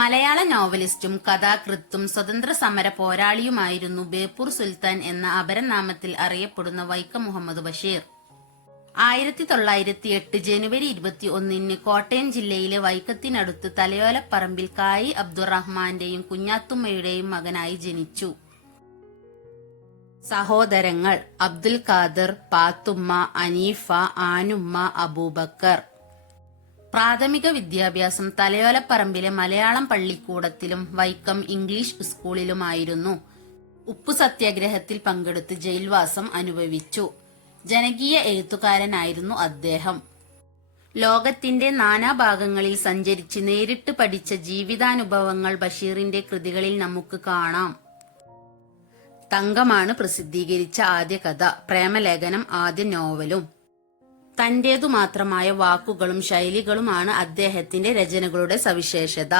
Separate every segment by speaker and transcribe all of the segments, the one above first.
Speaker 1: മലയാള നോവലിസ്റ്റും കഥാകൃത്തും സ്വതന്ത്ര സമര പോരാളിയുമായിരുന്നു ബേപ്പൂർ സുൽത്താൻ എന്ന അപരനാമത്തിൽ അറിയപ്പെടുന്ന വൈക്കം മുഹമ്മദ് ബഷീർ. ആയിരത്തി തൊള്ളായിരത്തി എട്ട് ജനുവരി ഇരുപത്തി ഒന്നിന് കോട്ടയം ജില്ലയിലെ വൈക്കത്തിനടുത്ത് തലയോലപ്പറമ്പിൽ കായി അബ്ദുറഹ്മാന്റെയും കുഞ്ഞാത്തുമ്മയുടെയും മകനായി ജനിച്ചു. സഹോദരങ്ങൾ അബ്ദുൽ ഖാദർ പാത്തുമ്മ അനീഫ ആനുമ്മ അബൂബക്കർ. പ്രാഥമിക വിദ്യാഭ്യാസം തലയോലപ്പറമ്പിലെ മലയാളം പള്ളിക്കൂടത്തിലും വൈക്കം ഇംഗ്ലീഷ് സ്കൂളിലുമായിരുന്നു. ഉപ്പു സത്യാഗ്രഹത്തിൽ പങ്കെടുത്ത് ജയിൽവാസം അനുഭവിച്ചു. ജനകീയ എഴുത്തുകാരനായിരുന്നു അദ്ദേഹം. ലോകത്തിന്റെ നാനാഭാഗങ്ങളിൽ സഞ്ചരിച്ച് നേരിട്ട് പഠിച്ച ജീവിതാനുഭവങ്ങൾ ബഷീറിന്റെ കൃതികളിൽ നമുക്ക് കാണാം. തങ്കമാണ് പ്രസിദ്ധീകരിച്ച ആദ്യ കഥ പ്രേമലേഖനം ആദ്യ നോവലും. തന്റേതു മാത്രമായ വാക്കുകളും ശൈലികളുമാണ് അദ്ദേഹത്തിന്റെ രചനകളുടെ സവിശേഷത.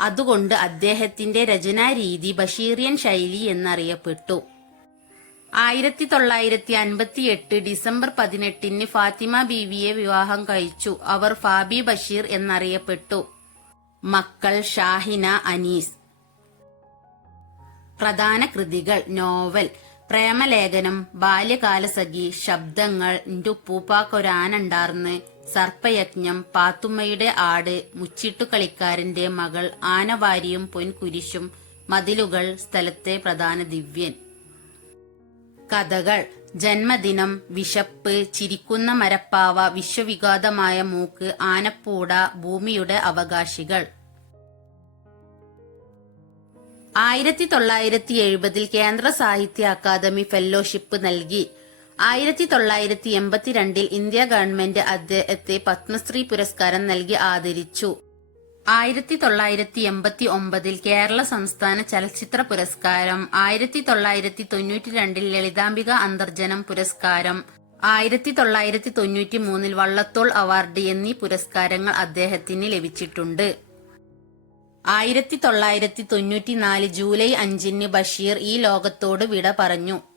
Speaker 1: അതുകൊണ്ട് അദ്ദേഹത്തിന്റെ രചനാരീതി ബഷീറിയൻ ശൈലി എന്നറിയപ്പെട്ടു. ആയിരത്തി തൊള്ളായിരത്തി അൻപത്തി എട്ട് ഡിസംബർ പതിനെട്ടിന് ഫാത്തിമ ബീവിയെ വിവാഹം കഴിച്ചു. അവർ ഫാബി ബഷീർ എന്നറിയപ്പെട്ടു. മക്കൾ ഷാഹിന അനീസ്. പ്രധാന കൃതികൾ നോവൽ. പ്രേമലേഖനം ബാല്യകാലസഖി ശബ്ദങ്ങൾ ഇന്റുപ്പൂപ്പാക്കൊരാനുണ്ടാർന്ന് സർപ്പയജ്ഞം പാത്തുമ്മയുടെ ആട് മുച്ചിട്ടുകളിക്കാരന്റെ മകൾ ആനവാരിയും പൊൻകുരിശും മതിലുകൾ സ്ഥലത്തെ പ്രധാന ദിവ്യൻ. കഥകൾ. ജന്മദിനം വിശപ്പ് ചിരിക്കുന്ന മരപ്പാവ വിശ്വവിഘാതമായ മൂക്ക് ആനപ്പൂട ഭൂമിയുടെ അവകാശികൾ. ആയിരത്തി തൊള്ളായിരത്തി എഴുപതിൽ കേന്ദ്ര സാഹിത്യ അക്കാദമി ഫെല്ലോഷിപ്പ് നൽകി. ആയിരത്തി തൊള്ളായിരത്തി എൺപത്തിരണ്ടിൽ ഇന്ത്യ ഗവൺമെന്റ് അദ്ദേഹത്തെ പത്മശ്രീ പുരസ്കാരം നൽകി ആദരിച്ചു. ആയിരത്തി തൊള്ളായിരത്തി എൺപത്തി ഒമ്പതിൽ കേരള സംസ്ഥാന ചലച്ചിത്ര പുരസ്കാരം. ആയിരത്തി തൊള്ളായിരത്തി തൊണ്ണൂറ്റി രണ്ടിൽ ലളിതാംബിക അന്തർജനം പുരസ്കാരം. ആയിരത്തി തൊള്ളായിരത്തി തൊണ്ണൂറ്റി മൂന്നിൽ വള്ളത്തോൾ അവാർഡ് എന്നീ പുരസ്കാരങ്ങൾ അദ്ദേഹത്തിന് ലഭിച്ചിട്ടുണ്ട്. ആയിരത്തി തൊള്ളായിരത്തി തൊണ്ണൂറ്റിനാല് ജൂലൈ അഞ്ചിന് ബഷീർ ഈ ലോകത്തോട് വിട പറഞ്ഞു.